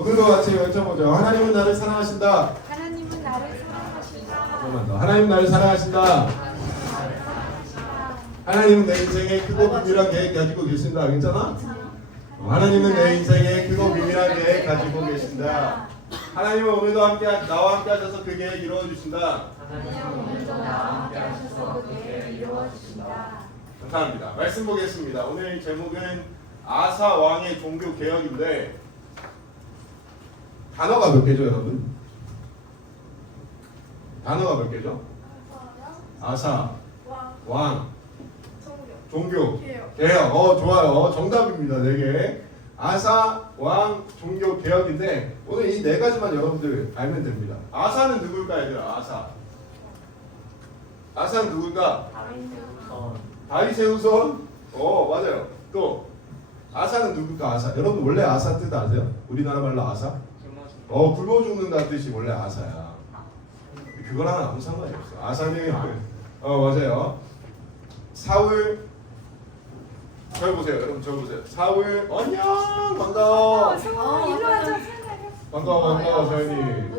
오늘도 같이 외쳐보죠. 하나님은 나를 사랑하신다. 하나님은 나를 사랑하신다. 조금만 더. 하나님 나를 사랑하신다. 하나님은 내 인생에 크고 비밀한 계획 가지고 계신다. 괜찮아? 하나님은 내 인생에 크고 비밀한 계획 가지고 계신다. 하나님은 오늘도 나와 함께 하셔서 그 계획 이루어 주신다. 하나님은 오늘도 나와 함께 하셔서 그 계획 이루어 주신다. 감사합니다. 말씀 보겠습니다. 오늘 제목은 아사 왕의 종교 개혁인데 단어가 몇 개죠, 여러분? 단어가 몇 개죠? 아사 왕 종교 개혁. 좋아요. 정답입니다. 4개. 아사 왕 종교 개혁인데 오늘 이 4가지만 여러분들 알면 됩니다. 아사는 누굴까, 얘들아? 아사는 누굴까? 다윗의 후손. 맞아요. 또 아사는 누굴까? 아사. 여러분 원래 아사 뜻 아세요? 우리나라 말로 아사? 굶어 죽는다는 뜻이 원래 아사야. 그거랑 아무 상관이 없어. 아사는 맞아요. 사울. 저 보세요. 여러분 저 보세요. 사울. 안녕. 반가워. 일로 앉아. 반가워 서연이.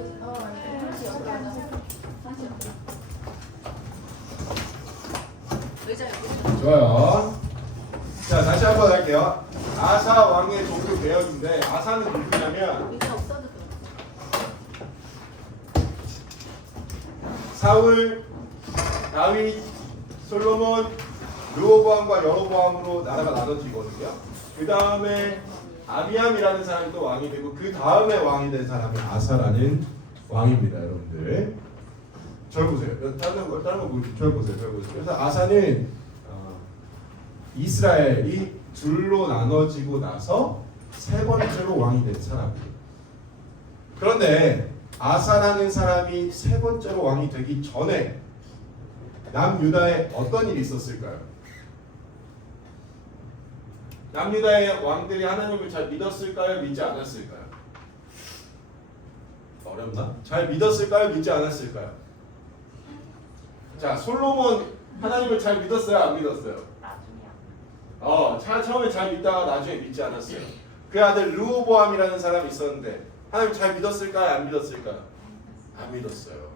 좋아요. 자, 다시 한번 할게요. 아사 왕의 종교 개혁인데 아사는 누구냐면 사울, 다윗, 솔로몬, 르호보암과 여로보암으로 나라가 나눠지거든요. 그 다음에 아비암이라는 사람이 또 왕이 되고 그 다음에 왕이 된 사람이 아사라는 왕입니다, 여러분들. 절 보세요. 다른 거 절 보세요. 그래서 아사는 이스라엘이 둘로 나눠지고 나서 세 번째로 왕이 된 사람이에요. 그런데 아사라는 사람이 세 번째로 왕이 되기 전에 남유다에 어떤 일이 있었을까요? 남유다의 왕들이 하나님을 잘 믿었을까요? 믿지 않았을까요? 어렵나? 잘 믿었을까요? 믿지 않았을까요? 자, 솔로몬 하나님을 잘 믿었어요? 안 믿었어요? 처음에 잘 믿다가 나중에 믿지 않았어요. 그 아들 르호보암이라는 사람이 있었는데 하나님 잘 믿었을까요? 안 믿었을까요? 안 믿었어요.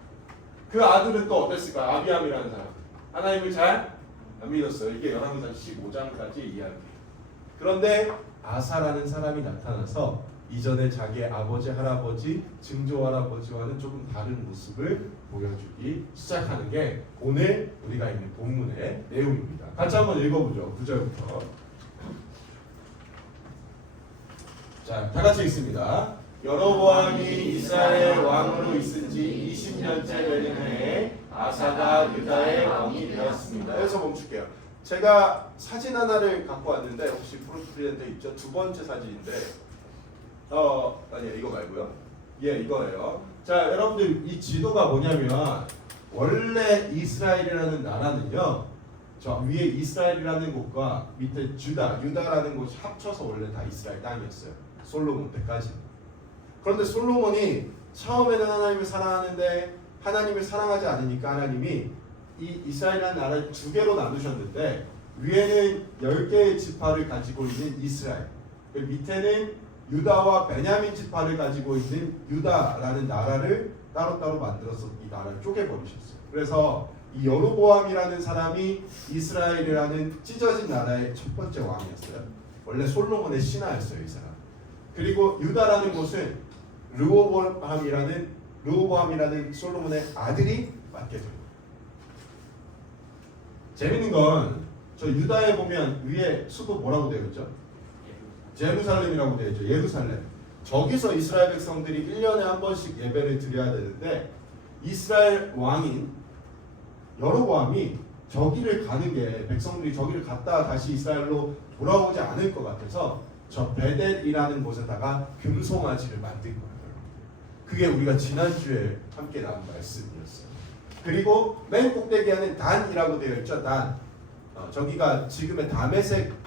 그 아들은 또 어땠을까요? 아비암이라는 사람. 하나님을 잘 안 믿었어요. 이게 열왕기상 15장까지 이야기예요. 그런데 아사라는 사람이 나타나서 이전에 자기의 아버지, 할아버지, 증조 할아버지와는 조금 다른 모습을 보여주기 시작하는 게 오늘 우리가 있는 본문의 내용입니다. 같이 한번 읽어보죠. 9절부터. 자, 다 같이 읽습니다. 여로보암이 이스라엘 왕으로 있은 지 20년째 되는 해에 아사가 유다의 왕이 되었습니다. 여기서 멈출게요. 제가 사진 하나를 갖고 왔는데 혹시 프로필한테 있죠? 두 번째 사진인데 아니요, 이거 말고요. 이거예요. 자, 여러분들 이 지도가 뭐냐면 원래 이스라엘이라는 나라는요, 저 위에 이스라엘이라는 곳과 밑에 유다라는 곳이 합쳐서 원래 다 이스라엘 땅이었어요. 솔로몬 때까지. 그런데 솔로몬이 처음에는 하나님을 사랑하는데 하나님을 사랑하지 않으니까 하나님이 이 이스라엘이라는 나라를 2개로 나누셨는데 위에는 10개의 지파를 가지고 있는 이스라엘, 그 밑에는 유다와 베냐민 지파를 가지고 있는 유다라는 나라를 따로따로 만들어서 이 나라를 쪼개버리셨어요. 그래서 이 여로보암이라는 사람이 이스라엘이라는 찢어진 나라의 첫 번째 왕이었어요. 원래 솔로몬의 신하였어요, 이 사람. 그리고 유다라는 곳은 르호보암이라는 솔로몬의 아들이 맡게 됩니다. 재밌는 건 저 유다에 보면 위에 수도 뭐라고 되어 있죠? 제루살렘이라고 되어 있죠. 예루살렘. 저기서 이스라엘 백성들이 1년에 한 번씩 예배를 드려야 되는데 이스라엘 왕인 여로보암이 저기를 가는 게 백성들이 저기를 갔다가 다시 이스라엘로 돌아오지 않을 것 같아서 저 베델이라는 곳에다가 금송아지를 만든 거예요. 그게 우리가 지난주에 함께 나눈 말씀이었어요. 그리고 맨 꼭대기에는 단이라고 되어 있죠. 단. 저기가 지금의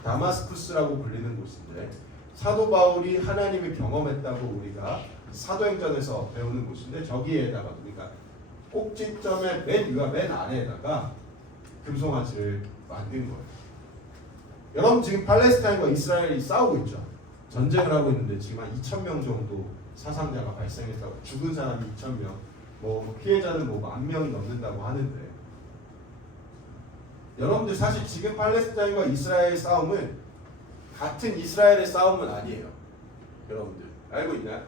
다마스쿠스라고 불리는 곳인데 사도 바울이 하나님을 경험했다고 우리가 사도행전에서 배우는 곳인데 저기에다가 우리가 꼭지점의 맨 아래에다가 금송아지를 만든 거예요. 여러분 지금 팔레스타인과 이스라엘이 싸우고 있죠. 전쟁을 하고 있는데 지금 한 2,000명 정도 사상자가 발생했다고, 죽은 사람이 2,000명, 뭐 피해자는 뭐 10,000명이 넘는다고 하는데, 여러분들 사실 지금 팔레스타인과 이스라엘의 싸움은 같은 이스라엘의 싸움은 아니에요. 여러분들 알고 있나요?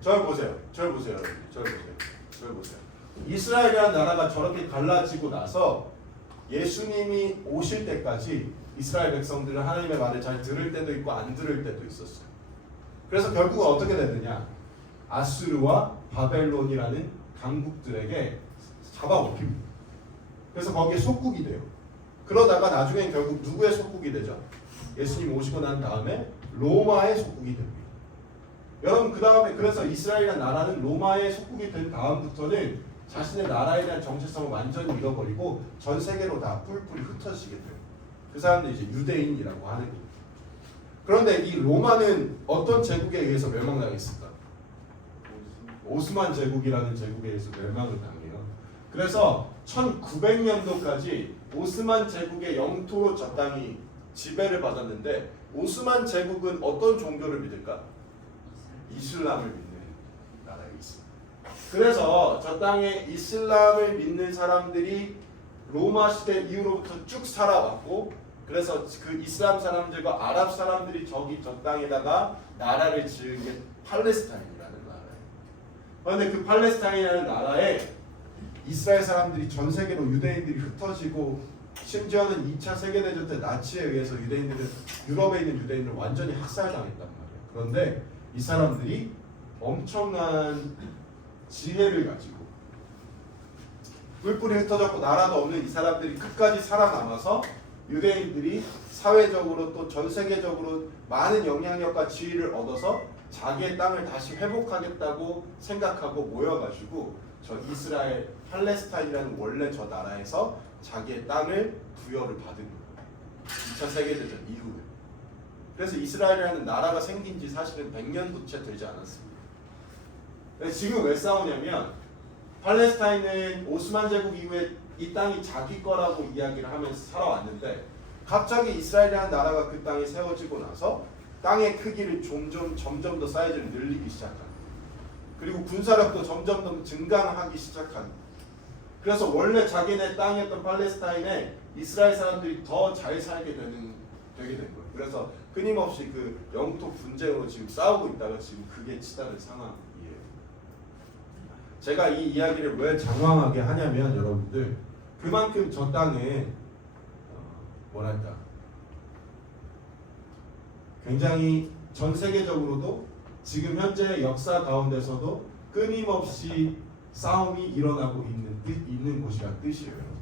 절 보세요. 절 보세요. 여러분들. 절 보세요. 절 보세요. 이스라엘이라는 나라가 저렇게 갈라지고 나서 예수님이 오실 때까지 이스라엘 백성들은 하나님의 말을 잘 들을 때도 있고 안 들을 때도 있었어요. 그래서 결국은 어떻게 됐느냐? 아수르와 바벨론이라는 강국들에게 잡아먹힙니다. 그래서 거기에 속국이 돼요. 그러다가 나중엔 결국 누구의 속국이 되죠? 예수님 오시고 난 다음에 로마의 속국이 됩니다. 여러분 그 다음에 그래서 이스라엘이라는 나라는 로마의 속국이 된 다음부터는 자신의 나라에 대한 정체성을 완전히 잃어버리고 전 세계로 다 뿔뿔이 흩어지게 돼요. 그 사람들이 이제 유대인이라고 하는 거예요. 그런데 이 로마는 어떤 제국에 의해서 멸망당했을까? 오스만 제국이라는 제국에 의해서 멸망을 당해요. 그래서 1900년도까지 오스만 제국의 영토로 저 땅이 지배를 받았는데, 오스만 제국은 어떤 종교를 믿을까? 이슬람을 믿는 나라에 있습니다. 그래서 저 땅에 이슬람을 믿는 사람들이 로마 시대 이후로부터 쭉 살아왔고, 그래서 그 이슬람 사람들과 아랍 사람들이 저기 저 땅에다가 나라를 지은 게 팔레스타인이라는 나라예요. 그런데 그 팔레스타인이라는 나라에 이스라엘 사람들이 전 세계로 유대인들이 흩어지고, 심지어는 2차 세계대전 때 나치에 의해서 유대인들은 유럽에 있는 유대인들을 완전히 학살당했단 말이에요. 그런데 이 사람들이 엄청난 지혜를 가지고 뿔뿔이 흩어졌고 나라도 없는 이 사람들이 끝까지 살아남아서 유대인들이 사회적으로 또 전 세계적으로 많은 영향력과 지위를 얻어서 자기의 땅을 다시 회복하겠다고 생각하고 모여가지고 저 이스라엘 팔레스타인이라는 원래 저 나라에서 자기의 땅을 부여를 받은 거예요. 2차 세계대전 이후에. 그래서 이스라엘이라는 나라가 생긴 지 사실은 100년도 채 되지 않았습니다. 지금 왜 싸우냐면 팔레스타인은 오스만 제국 이후에 이 땅이 자기 거라고 이야기를 하면서 살아왔는데, 갑자기 이스라엘이라는 나라가 그 땅에 세워지고 나서 땅의 크기를 점점 더 사이즈를 늘리기 시작한, 그리고 군사력도 점점 더 증강하기 시작한. 그래서 원래 자기네 땅이었던 팔레스타인에 이스라엘 사람들이 더 잘 살게 되게 된 거예요. 그래서 끊임없이 그 영토 분쟁으로 지금 싸우고 있다가 지금 그게 치달은 상황이에요. 제가 이 이야기를 왜 장황하게 하냐면, 여러분들 그만큼 저 땅에 뭐랄까 굉장히 전 세계적으로도 지금 현재 역사 가운데서도 끊임없이 싸움이 일어나고 있는 곳이란 뜻이에요.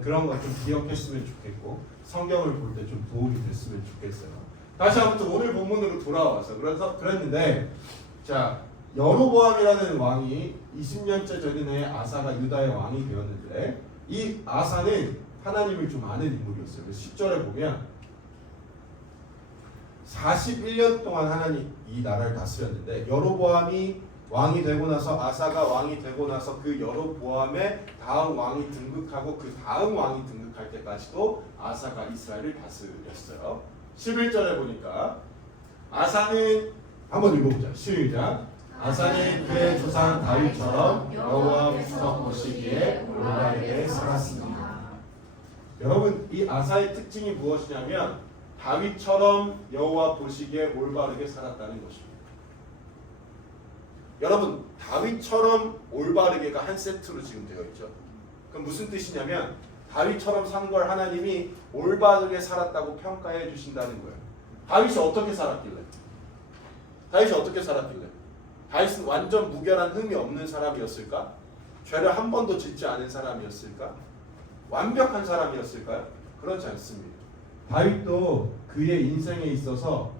그런 거 좀 기억했으면 좋겠고 성경을 볼 때 좀 도움이 됐으면 좋겠어요. 다시 한번 오늘 본문으로 돌아와서 그랬는데, 자, 여로보암이라는 왕이 20년째 전에 아사가 유다의 왕이 되었는데, 이 아사는 하나님을 좀 아는 인물이었어요. 10절에 보면 41년 동안 하나님 이 나라를 다스렸는데, 여로보암이 왕이 되고 나서 아사가 왕이 되고 나서 그 여로보암의 다음 왕이 등극하고 그 다음 왕이 등극할 때까지도 아사가 이스라엘을 다스렸어요. 11절에 보니까 아사는, 한번 읽어보자. 시작. 아사는 그의 조상 다윗처럼 여호와 구석 보시기에 올바르게 살았습니다. 여러분, 이 아사의 특징이 무엇이냐면 다윗처럼 여호와 보시기에 올바르게 살았다는 것입니다. 여러분, 다윗처럼 올바르게가 한 세트로 지금 되어 있죠. 그럼 무슨 뜻이냐면 다윗처럼 산 걸 하나님이 올바르게 살았다고 평가해 주신다는 거예요. 다윗이 어떻게 살았길래? 다윗은 완전 무결한 흠이 없는 사람이었을까? 죄를 한 번도 짓지 않은 사람이었을까? 완벽한 사람이었을까요? 그렇지 않습니다. 다윗도 그의 인생에 있어서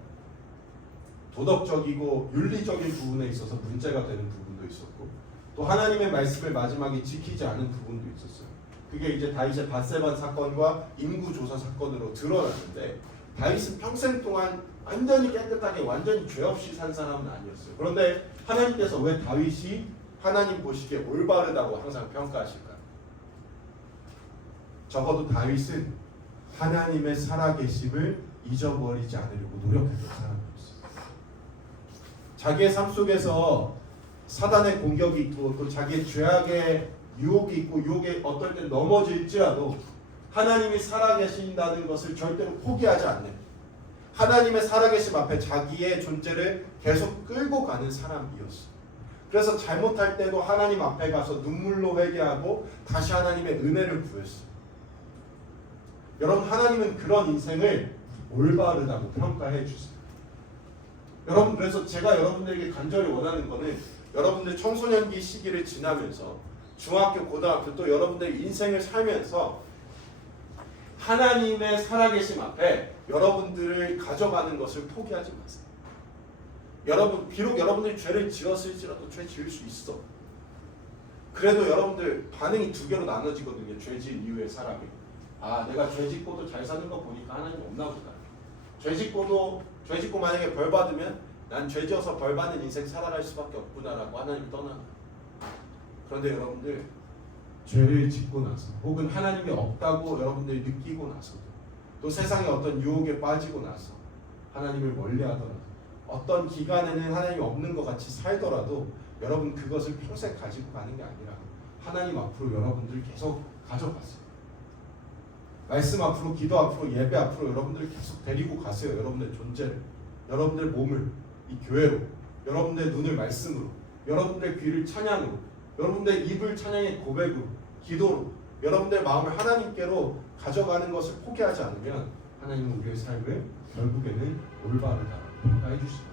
도덕적이고 윤리적인 부분에 있어서 문제가 되는 부분도 있었고, 또 하나님의 말씀을 마지막에 지키지 않은 부분도 있었어요. 그게 이제 다윗의 밧세바 사건과 인구조사 사건으로 드러났는데, 다윗은 평생 동안 완전히 깨끗하게 완전히 죄 없이 산 사람은 아니었어요. 그런데 하나님께서 왜 다윗이 하나님 보시기에 올바르다고 항상 평가하실까요? 적어도 다윗은 하나님의 살아계심을 잊어버리지 않으려고 노력했던 사람이었어요. 자기의 삶 속에서 사단의 공격이 있고 또 자기의 죄악의 유혹이 있고 유혹에 어떨 땐 넘어질지라도 하나님이 살아계신다는 것을 절대로 포기하지 않는, 하나님의 살아계심 앞에 자기의 존재를 계속 끌고 가는 사람이었어요. 그래서 잘못할 때도 하나님 앞에 가서 눈물로 회개하고 다시 하나님의 은혜를 구했어요. 여러분, 하나님은 그런 인생을 올바르다고 평가해 주세요. 여러분, 그래서 제가 여러분들에게 간절히 원하는 거는 여러분들 청소년기 시기를 지나면서 중학교, 고등학교 또 여러분들 인생을 살면서 하나님의 살아계심 앞에 여러분들을 가져가는 것을 포기하지 마세요. 여러분, 비록 여러분들이 죄를 지었을지라도 죄 지을 수 있어. 그래도 여러분들 반응이 두 개로 나눠지거든요. 죄 지은 이후의 사람이. 아, 내가 죄 짓고도 잘 사는 거 보니까 하나님 없나 보다. 죄 짓고 만약에 벌 받으면 난 죄 지어서 벌 받는 인생 살아갈 수밖에 없구나라고 하나님이 떠나는. 그런데 여러분들 죄를 짓고 나서 혹은 하나님이 없다고 여러분들이 느끼고 나서도 또 세상의 어떤 유혹에 빠지고 나서 하나님을 멀리하더라도 어떤 기간에는 하나님이 없는 것 같이 살더라도 여러분 그것을 평생 가지고 가는 게 아니라 하나님 앞으로 여러분들 계속 가져가세요. 말씀 앞으로, 기도 앞으로, 예배 앞으로 여러분들 계속 데리고 가세요. 여러분의 존재를, 여러분들 몸을 이 교회로, 여러분의 눈을 말씀으로, 여러분의 귀를 찬양으로, 여러분의 입을 찬양의 고백으로, 기도로, 여러분의 마음을 하나님께로 가져가는 것을 포기하지 않으면 하나님은 우리의 삶을 결국에는 올바르다 평가해 주시는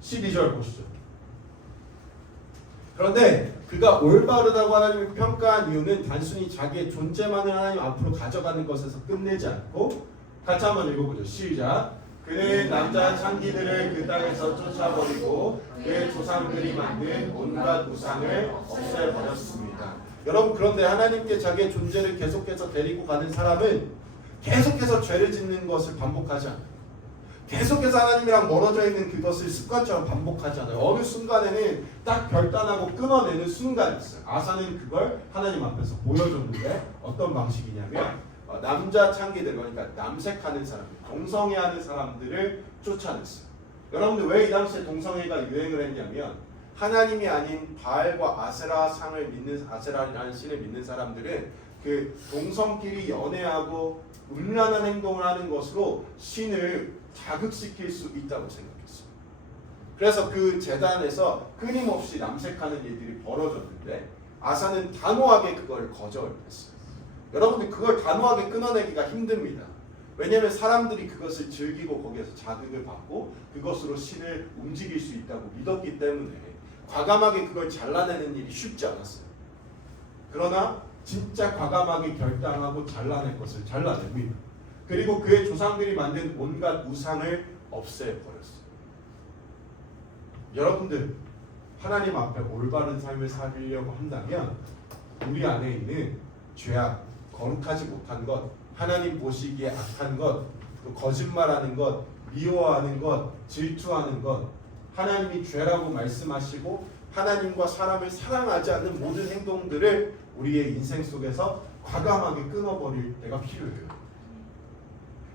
거죠. 12절 보시죠. 그런데 그가 올바르다고 하나님을 평가한 이유는 단순히 자기의 존재만을 하나님 앞으로 가져가는 것에서 끝내지 않고, 같이 한번 읽어보죠. 시작. 그는 남자 창기들을 그 땅에서 쫓아버리고 그의 조상들이 만든 온갖 우상을 없애버렸습니다. 여러분, 그런데 하나님께 자기의 존재를 계속해서 데리고 가는 사람은 계속해서 죄를 짓는 것을 반복하지 않아요. 계속해서 하나님이랑 멀어져 있는 그것을 습관처럼 반복하잖아요. 어느 순간에는 딱 결단하고 끊어내는 순간이 있어요. 아사는 그걸 하나님 앞에서 보여줬는데 어떤 방식이냐면 남자 창기들, 그러니까 남색하는 사람, 동성애하는 사람들을 쫓아냈어요. 여러분들 왜 이 당시에 동성애가 유행을 했냐면 하나님이 아닌 바알과 아세라 상을 믿는, 아세라라는 신을 믿는 사람들은 그 동성끼리 연애하고 음란한 행동을 하는 것으로 신을 자극시킬 수 있다고 생각했어요. 그래서 그 제단에서 끊임없이 남색하는 일들이 벌어졌는데 아사는 단호하게 그걸 거절했어요. 여러분들 그걸 단호하게 끊어내기가 힘듭니다. 왜냐하면 사람들이 그것을 즐기고 거기에서 자극을 받고 그것으로 신을 움직일 수 있다고 믿었기 때문에 과감하게 그걸 잘라내는 일이 쉽지 않았어요. 그러나 진짜 과감하게 결단하고 잘라낼 것을 잘라냅니다. 그리고 그의 조상들이 만든 온갖 우상을 없애버렸어요. 여러분들 하나님 앞에 올바른 삶을 살려고 한다면 우리 안에 있는 죄악, 거룩하지 못한 것, 하나님 보시기에 악한 것, 또 거짓말하는 것, 미워하는 것, 질투하는 것, 하나님이 죄라고 말씀하시고 하나님과 사람을 사랑하지 않는 모든 행동들을 우리의 인생 속에서 과감하게 끊어버릴 때가 필요해요.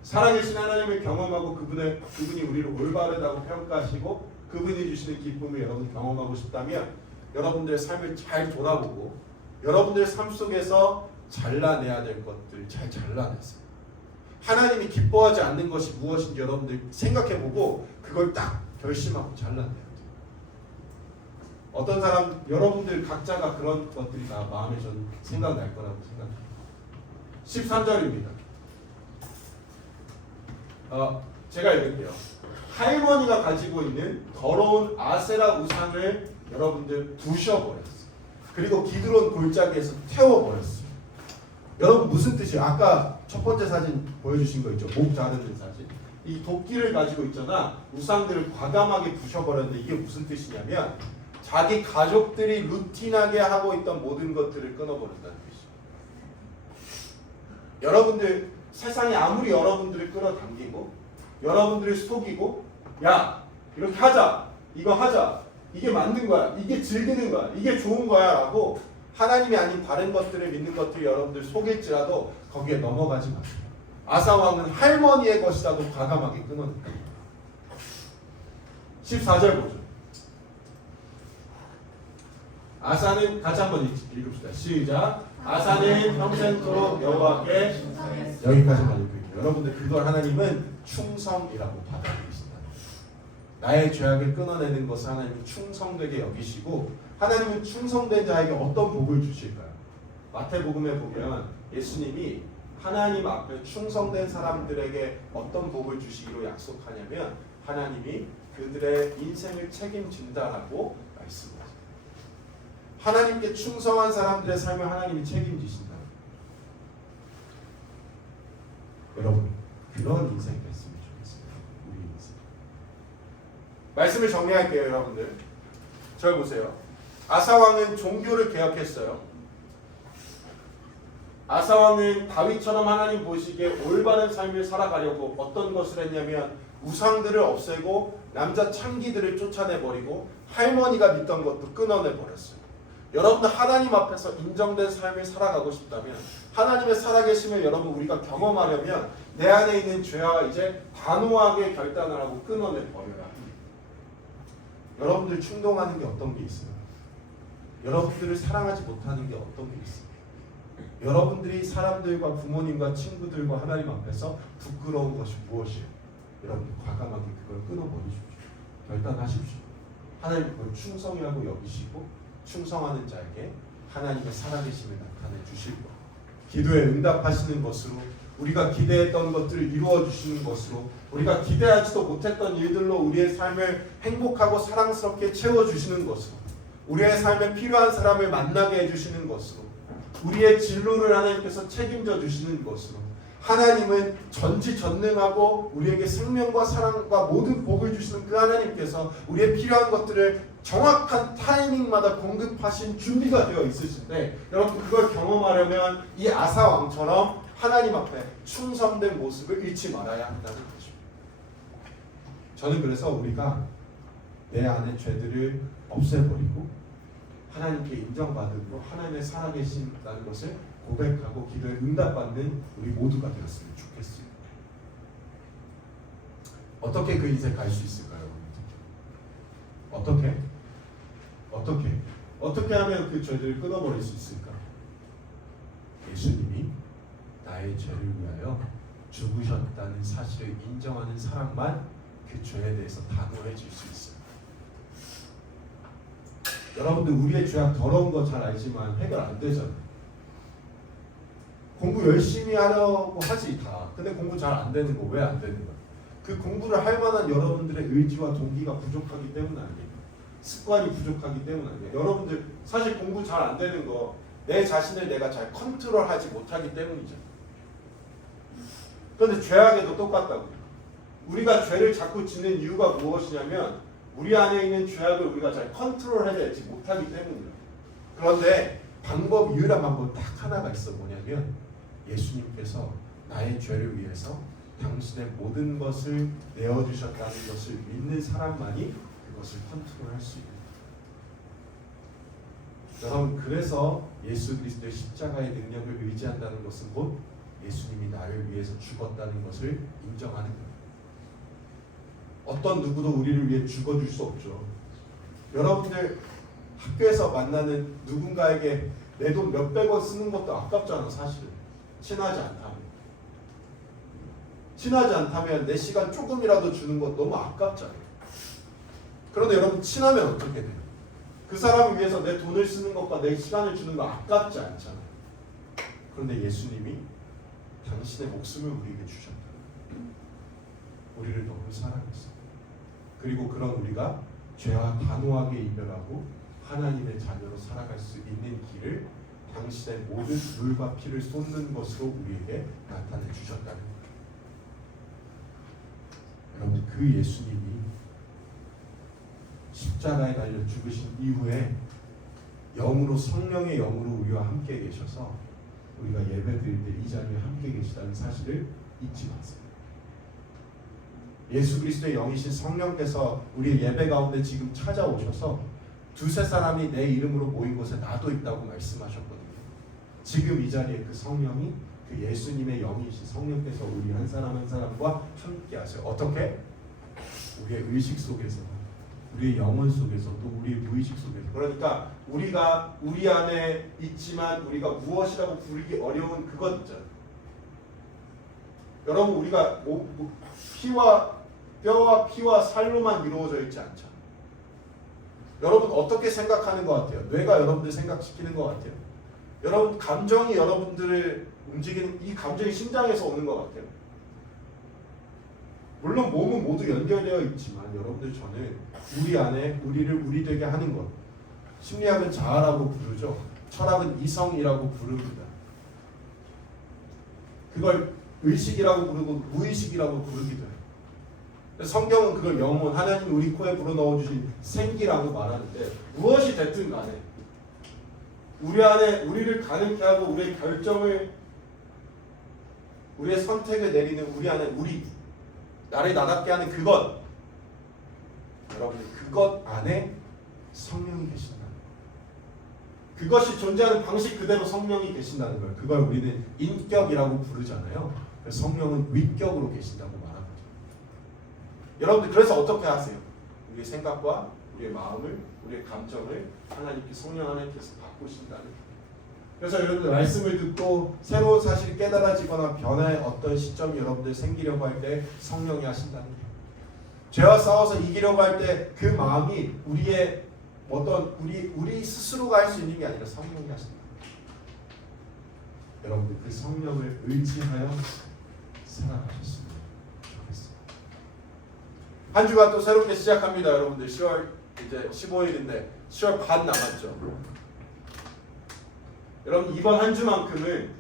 살아계신 하나님을 경험하고 그분이 우리를 올바르다고 평가하시고 그분이 주시는 기쁨을 여러분 경험하고 싶다면 여러분들의 삶을 잘 돌아보고 여러분들의 삶 속에서 잘라내야 될 것들 잘 잘라내세요. 하나님이 기뻐하지 않는 것이 무엇인지 여러분들 생각해보고 그걸 딱 결심하고 잘라내야 돼요. 어떤 사람, 여러분들 각자가 그런 것들이 다 마음에 전 생각날 거라고 생각해요. 13절입니다. 제가 읽을게요. 할머니가 가지고 있는 더러운 아세라 우상을 여러분들 부셔버렸어요. 그리고 기드론 골짜기에서 태워버렸어요. 여러분 무슨 뜻이에요? 아까 첫 번째 사진 보여주신 거 있죠? 목 자르는 사진. 이 도끼를 가지고 있잖아. 우상들을 과감하게 부셔버렸는데 이게 무슨 뜻이냐면 자기 가족들이 루틴하게 하고 있던 모든 것들을 끊어버린다는 뜻이에요. 여러분들 세상이 아무리 여러분들을 끌어당기고 여러분들을 속이고 야 이렇게 하자, 이거 하자, 이게 맞는 거야, 이게 즐기는 거야, 이게 좋은 거야 라고 하나님이 아닌 다른 것들을 믿는 것들이 여러분들 속일지라도 거기에 넘어가지 마세요. 아사 왕은 할머니의 것이라도 과감하게 끊어냈다. 14절 보죠. 아사는 같이 한번 읽읍시다. 시작. 아사는 평생토록 여호와께 여기까지만 읽을게요. 여러분들 그걸 하나님은 충성이라고 받아들이신다. 나의 죄악을 끊어내는 것을 하나님은 충성되게 여기시고 하나님은 충성된 자에게 어떤 복을 주실까요? 마태복음에 보면 예수님이 하나님 앞에 충성된 사람들에게 어떤 복을 주시기로 약속하냐면 하나님이 그들의 인생을 책임진다라고 말씀하세요. 하나님께 충성한 사람들의 삶을 하나님이 책임지신다. 여러분 그런 인생 됐으면 좋겠습니다. 우리 인생. 말씀을 정리할게요, 여러분들. 절 보세요. 아사 왕은 종교를 개혁했어요. 아사 왕은 다윗처럼 하나님 보시기에 올바른 삶을 살아가려고 어떤 것을 했냐면 우상들을 없애고 남자 창기들을 쫓아내버리고 할머니가 믿던 것도 끊어내버렸어요. 여러분들 하나님 앞에서 인정된 삶을 살아가고 싶다면 하나님의 살아계심을 여러분 우리가 경험하려면 내 안에 있는 죄와 이제 단호하게 결단을 하고 끊어내버려야 합니다. 여러분들 충동하는 게 어떤 게 있어요? 여러분들을 사랑하지 못하는 게 어떤 게 있어요? 여러분들이 사람들과 부모님과 친구들과 하나님 앞에서 부끄러운 것이 무엇이에요? 여러분들 과감하게 그걸 끊어버리십시오. 결단하십시오. 하나님 그걸 충성이라고 여기시고 충성하는 자에게 하나님의 살아계심을 나타내 주실 것, 기도에 응답하시는 것으로 우리가 기대했던 것들을 이루어 주시는 것으로 우리가 기대하지도 못했던 일들로 우리의 삶을 행복하고 사랑스럽게 채워주시는 것으로 우리의 삶에 필요한 사람을 만나게 해주시는 것으로 우리의 진로를 하나님께서 책임져 주시는 것으로 하나님은 전지전능하고 우리에게 생명과 사랑과 모든 복을 주시는 그 하나님께서 우리의 필요한 것들을 정확한 타이밍마다 공급하신 준비가 되어 있으신데 여러분 그걸 경험하려면 이 아사 왕처럼 하나님 앞에 충성된 모습을 잃지 말아야 한다는 거죠. 저는 그래서 우리가 내 안의 죄들을 없애버리고 하나님께 인정받고 하나님의 살아계신다는 것을 고백하고 기도에 응답받는 우리 모두가 되었으면 좋겠어요. 어떻게 그 인생 갈 수 있을까요? 어떻게 하면 그 죄들을 끊어버릴 수 있을까? 예수님이 나의 죄를 위하여 죽으셨다는 사실을 인정하는 사람만 그 죄에 대해서 단호해질 수 있어요. 여러분들 우리의 죄악 더러운 거 잘 알지만 해결 안 되잖아요. 공부 열심히 하려고 하지 다. 근데 공부 잘 안 되는 거 왜 안 되는 거야? 그 공부를 할 만한 여러분들의 의지와 동기가 부족하기 때문 아니에요. 습관이 부족하기 때문 아니에요. 여러분들 사실 공부 잘 안 되는 거 내 자신을 내가 잘 컨트롤하지 못하기 때문이죠. 그런데 죄악에도 똑같다고요. 우리가 죄를 자꾸 짓는 이유가 무엇이냐면 우리 안에 있는 죄악을 우리가 잘 컨트롤하지 못하기 때문이에요. 그런데 유일한 방법 딱 하나가 있어. 뭐냐면 예수님께서 나의 죄를 위해서 당신의 모든 것을 내어주셨다는 것을 믿는 사람만이 그것을 컨트롤할 수 있는 거예요. 여러분 그래서 예수 그리스도의 십자가의 능력을 의지한다는 것은 곧 예수님이 나를 위해서 죽었다는 것을 인정하는 거예요. 어떤 누구도 우리를 위해 죽어줄 수 없죠. 여러분들 학교에서 만나는 누군가에게 내 돈 몇백원 쓰는 것도 아깝잖아. 사실은 친하지 않다면 내 시간 조금이라도 주는 것 너무 아깝잖아요. 그런데 여러분 친하면 어떻게 돼요? 그 사람을 위해서 내 돈을 쓰는 것과 내 시간을 주는 거 아깝지 않잖아요. 그런데 예수님이 당신의 목숨을 우리에게 주셨다. 우리를 너무 사랑했어요. 그리고 그런 우리가 죄와 단호하게 이별하고 하나님의 자녀로 살아갈 수 있는 길을 당신의 모든 물과 피를 쏟는 것으로 우리에게 나타내 주셨다는 거예요. 여러분 그 예수님이 십자가에 달려 죽으신 이후에 영으로 성령의 영으로 우리와 함께 계셔서 우리가 예배드릴 때 이 자리에 함께 계시다는 사실을 잊지 마세요. 예수 그리스도의 영이신 성령께서 우리의 예배 가운데 지금 찾아오셔서 두세 사람이 내 이름으로 모인 곳에 나도 있다고 말씀하셨거든요. 지금 이 자리에 그 성령이 그 예수님의 영이신 성령께서 우리 한 사람 한 사람과 함께 하세요. 어떻게? 우리의 의식 속에서, 우리의 영혼 속에서, 또 우리의 무의식 속에서. 그러니까 우리가 우리 안에 있지만 우리가 무엇이라고 부르기 어려운 그것 있잖아요. 여러분, 우리가 뼈와 피와 살로만 이루어져 있지 않죠. 여러분 어떻게 생각하는 것 같아요? 뇌가 여러분들 생각시키는 것 같아요. 여러분 감정이 여러분들을 움직이는, 이 감정이 심장에서 오는 것 같아요. 물론 몸은 모두 연결되어 있지만 여러분들, 저는 우리 안에 우리를 우리 되게 하는 것, 심리학은 자아라고 부르죠. 철학은 이성이라고 부릅니다. 그걸 의식이라고 부르고 무의식이라고 부르기도 해요. 성경은 그걸 영혼, 하나님이 우리 코에 불어넣어주신 생기라고 말하는데, 무엇이 됐든 간에 우리 안에 우리를 가능케 하고 우리의 결정을, 우리의 선택을 내리는 우리 안에 우리, 나를 나답게 하는 그것, 여러분들 그것 안에 성령이 계신다는 거예요. 그것이 존재하는 방식 그대로 성령이 계신다는 거예요. 그걸 우리는 인격이라고 부르잖아요. 성령은 위격으로 계신다고 말합니다. 여러분들 그래서 어떻게 하세요? 우리의 생각과 우리의 마음을, 우리의 감정을 하나님께, 성령 하나님께서 바꾸신다는 거예요. 그래서 여러분들 말씀을 듣고 새로운 사실이 깨달아지거나 변화의 어떤 시점이 여러분들 생기려고 할 때 성령이 하신다는 거예요. 죄와 싸워서 이기려고 할 때 그 마음이 우리의 어떤 우리 스스로가 할 수 있는 게 아니라 성령이 하신다. 여러분들 그 성령을 의지하여 살아가셨습니다. 한 주가 또 새롭게 시작합니다. 여러분들 10월 이제 15일인데 10월 반 남았죠. 여러분 이번 한 주만큼은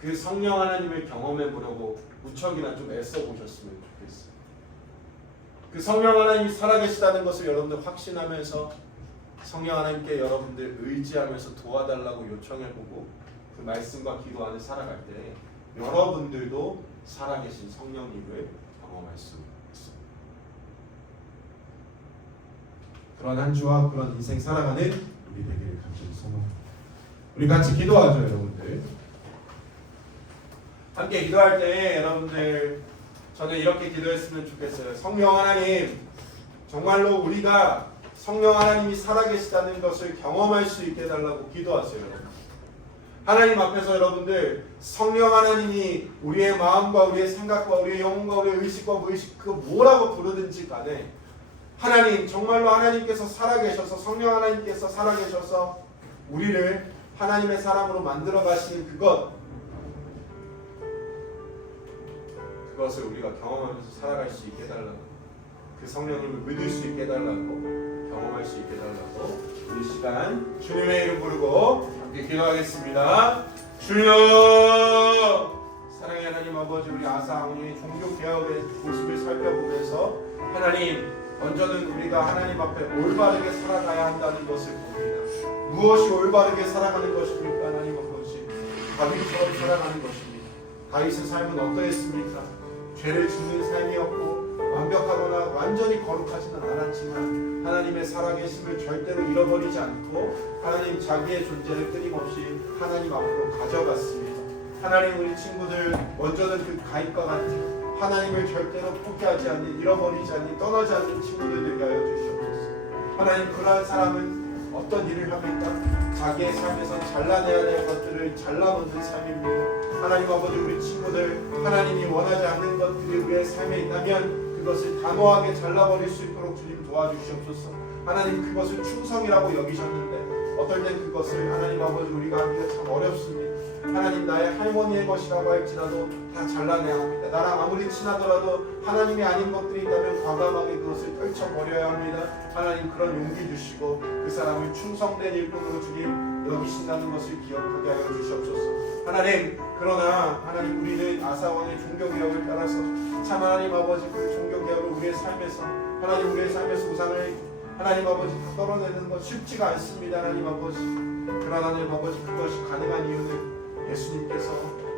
그 성령 하나님을 경험해 보려고 무척이나 좀 애써 보셨으면 좋겠어요. 그 성령 하나님이 살아계시다는 것을 여러분들 확신하면서 성령 하나님께 여러분들 의지하면서 도와달라고 요청해보고 그 말씀과 기도 안에 살아갈 때 여러분들도 살아계신 성령님을 경험할 수 있습니다. 그런 한 주와 그런 인생 살아가는 우리 되기를 간절히 소망합니다. 우리 같이 기도하죠, 여러분들. 함께 기도할 때 여러분들, 저는 이렇게 기도했으면 좋겠어요. 성령 하나님, 정말로 우리가 성령 하나님이 살아계시다는 것을 경험할 수 있게 해달라고 기도하세요. 여러분. 하나님 앞에서 여러분들, 성령 하나님이 우리의 마음과 우리의 생각과 우리의 영혼과 우리의 의식과 무의식, 그 뭐라고 부르든지 간에 하나님, 정말로 하나님께서 살아계셔서, 성령 하나님께서 살아계셔서 우리를 하나님의 사람으로 만들어 가시는 그것을 우리가 경험하면서 살아갈 수 있게 해달라고, 그 성령님을 믿을 수 있게 해달라고, 경험할 수 있게 해달라고 이 시간 주님의 이름 부르고 함께 기도하겠습니다. 주여, 사랑의 하나님 아버지, 우리 아사 왕의 종교개혁의 모습을 살펴보면서 하나님, 먼저는 우리가 하나님 앞에 올바르게 살아가야 한다는 것을 봅니다. 무엇이 올바르게 살아가는 것입니까? 하나님 아버지, 다윗처럼 살아가는 것입니다. 다윗의 삶은 어떠했습니까? 죄를 짓는 삶이었고 완벽하거나 완전히 거룩하지는 않았지만 하나님의 살아계심을 절대로 잃어버리지 않고 하나님 자기의 존재를 끊임없이 하나님 앞으로 가져갔습니다. 하나님, 우리 친구들 먼저는 그 가입과 같은 하나님을 절대로 포기하지 않는, 잃어버리지 않는, 떠나지 않는 친구들 되게 하여 주시옵소서. 하나님, 그러한 사람은 어떤 일을 합니까? 자기의 삶에서 잘라내야 될 것들을 잘라놓는 삶입니다. 하나님 아버지, 우리 친구들 하나님이 원하지 않는 것들이 우리의 삶에 있다면 그것을 단호하게 잘라버릴 수 있도록 주님 도와주시옵소서. 하나님, 그것을 충성이라고 여기셨는데 어떨 땐 그것을 하나님 아버지 우리가 하기가 참 어렵습니다. 하나님, 나의 할머니의 것이라고 할지라도 다 잘라내야 합니다. 나랑 아무리 친하더라도 하나님이 아닌 것들이 있다면 과감하게 그것을 떨쳐버려야 합니다. 하나님, 그런 용기 주시고 그 사람을 충성된 일꾼으로 주님 여기신다는 것을 기억하게 하여 주시옵소서. 하나님, 그러나 하나님, 우리는 아사왕의 종교개혁을 따라서 참 하나님 아버지 그 종교개혁을 우리의 삶에서, 하나님 우리의 삶에서 우상을 하나님 아버지 떨어내는 것 쉽지가 않습니다. 하나님 아버지, 그러나 하나님 아버지, 그것이 가능한 이유는 예수님께서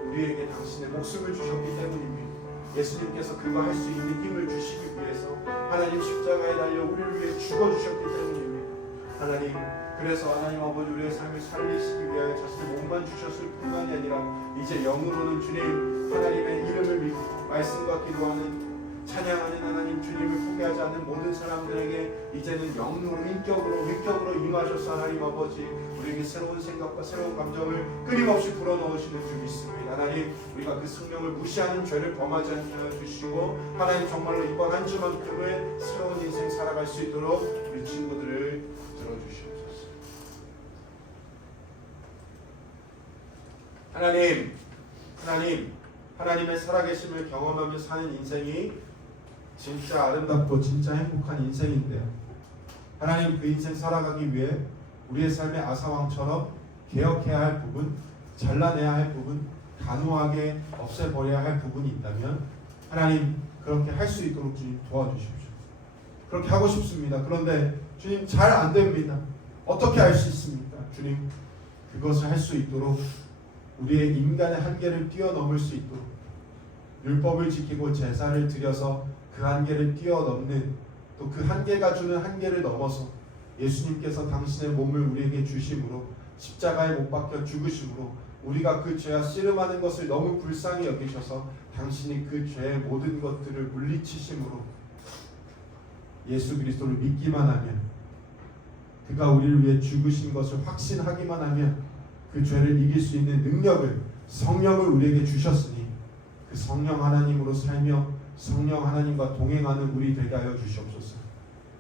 우리에게 당신의 목숨을 주셨기 때문입니다. 예수님께서 그거 할 수 있는 힘을 주시기 위해서 하나님 십자가에 달려 우리를 위해 죽어주셨기 때문입니다. 하나님, 그래서 하나님 아버지 우리의 삶을 살리시기 위하여 자신의 몸만 주셨을 뿐만이 아니라 이제 영으로는 주님 하나님의 이름을 믿고 말씀과 기도하는 찬양하는 하나님 주님을 포기하지 않는 모든 사람들에게 이제는 영으로 인격으로 임하셔서 하나님 아버지 우리에게 새로운 생각과 새로운 감정을 끊임없이 불어넣으시는 줄 믿습니다. 하나님 우리가 그 성령을 무시하는 죄를 범하지 않게 하여 주시고 하나님 정말로 이번 한 주만큼은 새로운 인생 살아갈 수 있도록 우리 친구들을 들어주시옵소서. 하나님의 살아계심을 경험하며 사는 인생이 진짜 아름답고 진짜 행복한 인생인데요. 하나님 그 인생 살아가기 위해 우리의 삶의 아사왕처럼 개혁해야 할 부분, 잘라내야 할 부분, 단호하게 없애버려야 할 부분이 있다면 하나님 그렇게 할 수 있도록 주님 도와주십시오. 그렇게 하고 싶습니다. 그런데 주님 잘 안 됩니다. 어떻게 할 수 있습니까? 주님 그것을 할 수 있도록 우리의 인간의 한계를 뛰어넘을 수 있도록 율법을 지키고 제사를 드려서 그 한계를 뛰어넘는 또 그 한계가 주는 한계를 넘어서 예수님께서 당신의 몸을 우리에게 주심으로 십자가에 못 박혀 죽으심으로 우리가 그 죄와 씨름하는 것을 너무 불쌍히 여기셔서 당신이 그 죄의 모든 것들을 물리치심으로 예수 그리스도를 믿기만 하면 그가 우리를 위해 죽으신 것을 확신하기만 하면 그 죄를 이길 수 있는 능력을 성령을 우리에게 주셨으니 그 성령 하나님으로 살며 성령 하나님과 동행하는 우리 되게 하여 주시옵소서.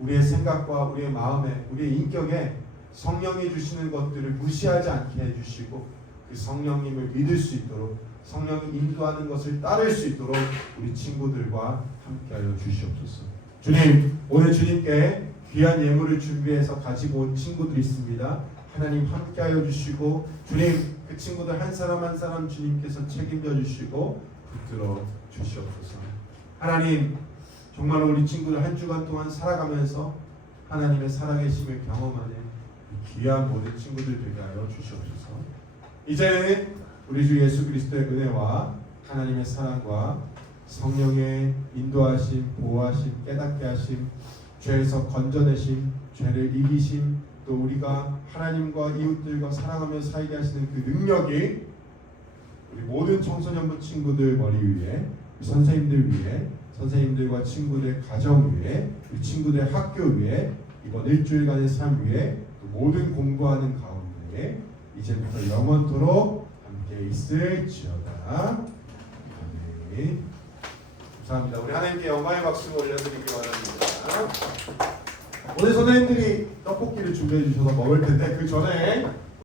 우리의 생각과 우리의 마음에 우리의 인격에 성령이 주시는 것들을 무시하지 않게 해주시고 그 성령님을 믿을 수 있도록 성령이 인도하는 것을 따를 수 있도록 우리 친구들과 함께 하여 주시옵소서. 주님 오늘 주님께 귀한 예물을 준비해서 가지고 온 친구들이 있습니다. 하나님 함께 하여 주시고 주님 그 친구들 한 사람 한 사람 주님께서 책임져 주시고 붙들어 주시옵소서. 하나님 정말로 우리 친구들 한 주간 동안 살아가면서 하나님의 살아계심을 경험하는 귀한 모든 친구들 되게 하여 주시옵소서. 이제는 우리 주 예수 그리스도의 은혜와 하나님의 사랑과 성령의 인도하심, 보호하심, 깨닫게 하심, 죄에서 건져내심, 죄를 이기심, 또 우리가 하나님과 이웃들과 사랑하며 살게 하시는 그 능력이 우리 모든 청소년부 친구들 머리 위에, 선생님들 위에, 선생님들과 친구들의 가정 위에, 우리 친구들의 학교 위에, 이번 일주일간의 삶 위에, 또 모든 공부하는 가운데 이제부터 영원토록 함께 있을지어다. 아멘. 감사합니다. 우리 하나님께 영광의 박수 올려드리기 바랍니다. 오늘 선생님들이 떡볶이를 준비해 주셔서 먹을 텐데 그 전에